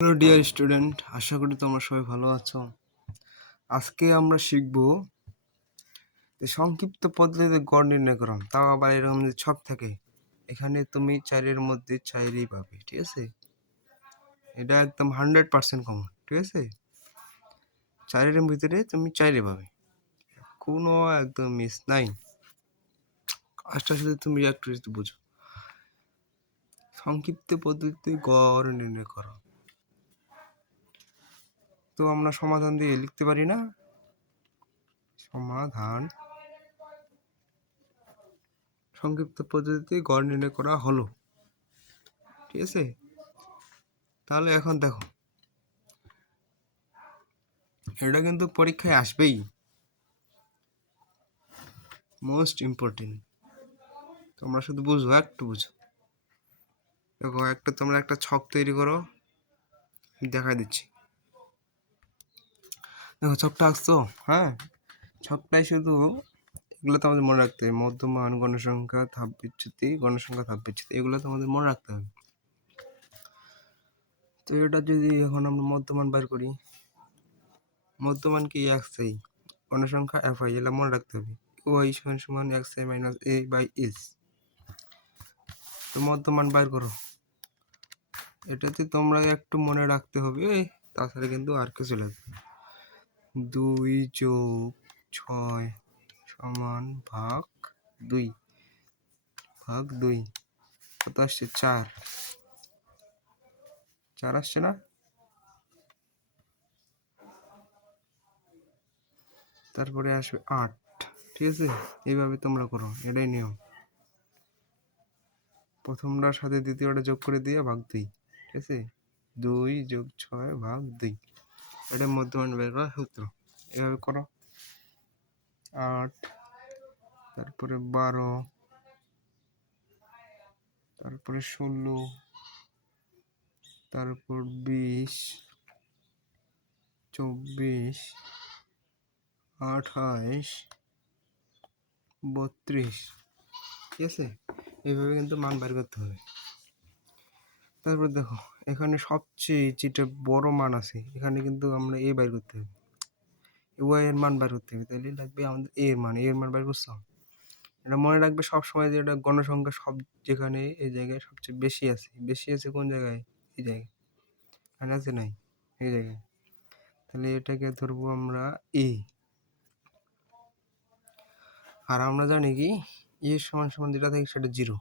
Hello dear student, আশা করি তোমরা সবাই ভালো আছো। আজকে আমরা শিখব যে সংক্ষিপ্ত পদ্ধতিতে গড় নির্ণয় করা, তাও আবার এরকম যে ছক থাকে। এখানে তুমি চারের মধ্যে চাইলেই পাবে, ঠিক আছে? এটা একদম 100% কমন, ঠিক আছে? চারের ভিতরে তুমি চাইলে পাবে, কোনো একদম মিস নাই। কাজটা শুধু তুমি একটু যদি বুঝো, সংক্ষিপ্ত পদ্ধতিতে গড় নির্ণয় করো। তো আমরা সমাধান দিয়ে লিখতে পারি না? সমাধান সংক্ষিপ্ত পদ্ধতিতে গড় নির্ণয় করা হলো, ঠিক আছে? তাহলে এখন দেখো, এটা কিন্তু পরীক্ষায় আসবেই, মোস্ট ইম্পর্টেন্ট। তোমরা শুধু বুঝো, একটু বুঝো। দেখো, তোমরা একটা ছক তৈরি করো, দেখা দিচ্ছি। দেখো ছকটা আসছো, হ্যাঁ? ছকটাই শুধু এগুলো তো আমাদের মনে রাখতে হবে। মধ্যমান, গণসংখ্যা, ধাপ বিচ্যুতি, গণসংখ্যা, ধাপ বিচ্যুতি, এগুলো তো আমাদের মনে রাখতে হবে। তো এটা যদি এখন আমরা মধ্যমান বের করি, মধ্যমান কি এক্সআই, গণসংখ্যা এফআই, এগুলো মনে রাখতে হবে। ওয়াই সমান X I minus A by S. তো মধ্যমান বের করো, এটাতে তোমরা একটু মনে রাখতে হবে, তাছাড়া কিন্তু আর কিছু লাগবে না। 2 যোগ 6 সমান ভাগ 2 কত আসছে? 4 আসছে না? তারপরে আসবে 8, ঠিক আছে? এইভাবে তোমরা করো, এটাই নিয়ম। প্রথমটার সাথে দ্বিতীয়টা যোগ করে দিয়ে ভাগ 2, ঠিক আছে? 2 যোগ 6 ভাগ 2, এটা মধ্যমান বের করার সূত্র। এভাবে করো। 8, তারপরে 12, তারপরে 16, তারপর 20, 24, 28, 32, ঠিক আছে? এইভাবে কিন্তু মান বের করতে হবে। তারপর দেখো, এখানে সবচেয়ে যেটা বড় মান আছে, এখানে কিন্তু আমরা এ বের করতে হবে, ওয়াই এর মান বের করতে হবে। তাহলে লাগবে আমাদের এর মান বের করছো। এটা মনে রাখবে সবসময় যে এটা গণসংখ্যা সব যেখানে এই জায়গায় সবচেয়ে বেশি আছে কোন জায়গায়? এই জায়গায়। এখানে আছে নাই? এই জায়গায়। তাহলে এটাকে ধরবো আমরা এ। আর আমরা জানি কি, এ সমান যেটা থাকে সেটা 0।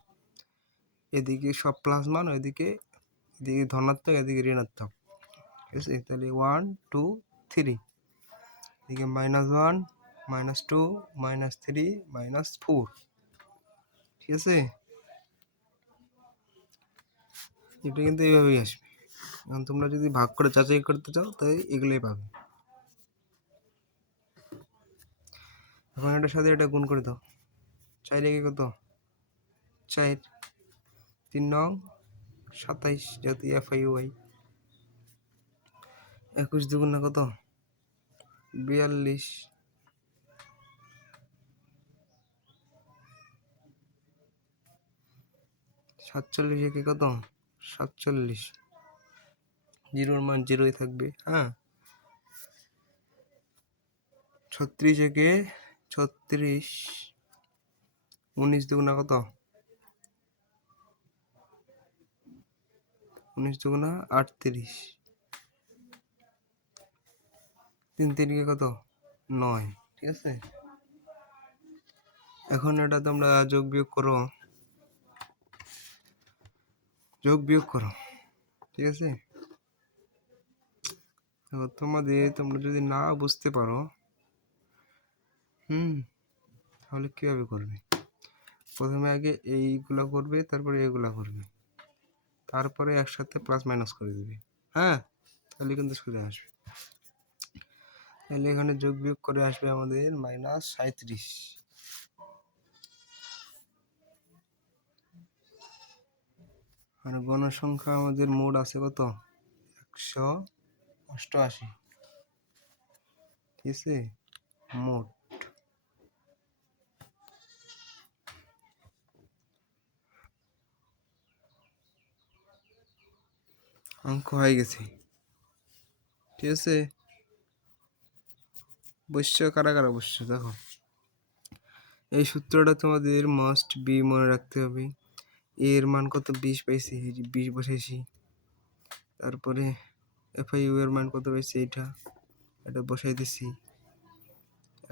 এদিকে সব প্লাস মান, এদিকে ধনাত্মক, এদিকে ঋণাত্মক, ঠিক আছে? তাহলে 1 2 3, এদিকে -1 -2 -3 -4, ঠিক আছে? এটা কিন্তু এইভাবেই আসবে। এখন তোমরা যদি ভাগ করে যাচাই করতে চাও তাই এগুলোই পাবে। এখন এটার সাথে এটা গুণ করে দাও। 4 একে কত? 4, 3 নং 27, যেহেতু FIUI। 21 দুগুণা কত? 42, 47 একে কত? 47, জিরোর মান 0ই থাকবে, হ্যাঁ? 36 একে 36, 19 দুগুণা কত? 19 দুগুণা 38, 3 3 কত? 9, ঠিক আছে? এখন এটা তোমরা যোগ বিয়োগ করো, ঠিক আছে? তোমরা যদি না বুঝতে পারো, তাহলে কিভাবে করবে? প্রথমে আগে এইগুলা করবে, তারপরে এগুলা করবে, তারপরে একসাথে প্লাস মাইনাস করে দিবে, হ্যাঁ? তাহলে কিন্তু সোজা আসবে। তাহলে এখানে যোগ বিয়োগ করে আসবে আমাদের -37। আর গণসংখ্যা আমাদের মোট আছে কত? 188, ঠিক আছে? মোট অঙ্ক হয়ে গেছে। ঠিক আছে, বসছো কারা কারা বসছো দেখো, এই সূত্রটা তোমাদের মাস্ট বি মনে রাখতে হবে। এর মান কত, 20 পাইছি, 20 বসাইছি। তারপরে এফআইইউ এর মান কত পাইছি, এটা বসাই দিছি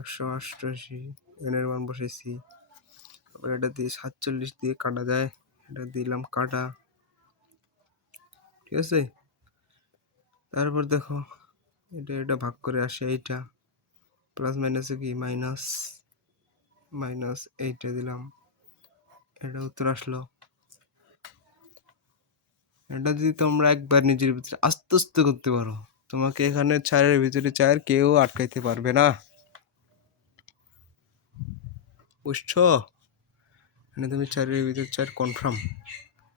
188, এন এর মান বসাইছি। তারপরে এটা দিয়ে 47 দিয়ে কাটা যায়, এটা দিলাম কাটা, ঠিক আছে। তারপর দেখো এটা ভাগ করে আসে, এইটা প্লাস মাইনাসে কি মাইনাস, মাইনাস এইটা দিলাম, এটা উত্তর আসলো। এটা যদি তোমরা একবার নিজের ভিতরে আস্তে আস্তে করতে পারো, তোমাকে এখানে 4-এর ভিতরে 4 কেউ আটকাইতে পারবে না, বুঝছো? মানে তুমি 4-এর ভিতরে 4 কনফার্ম।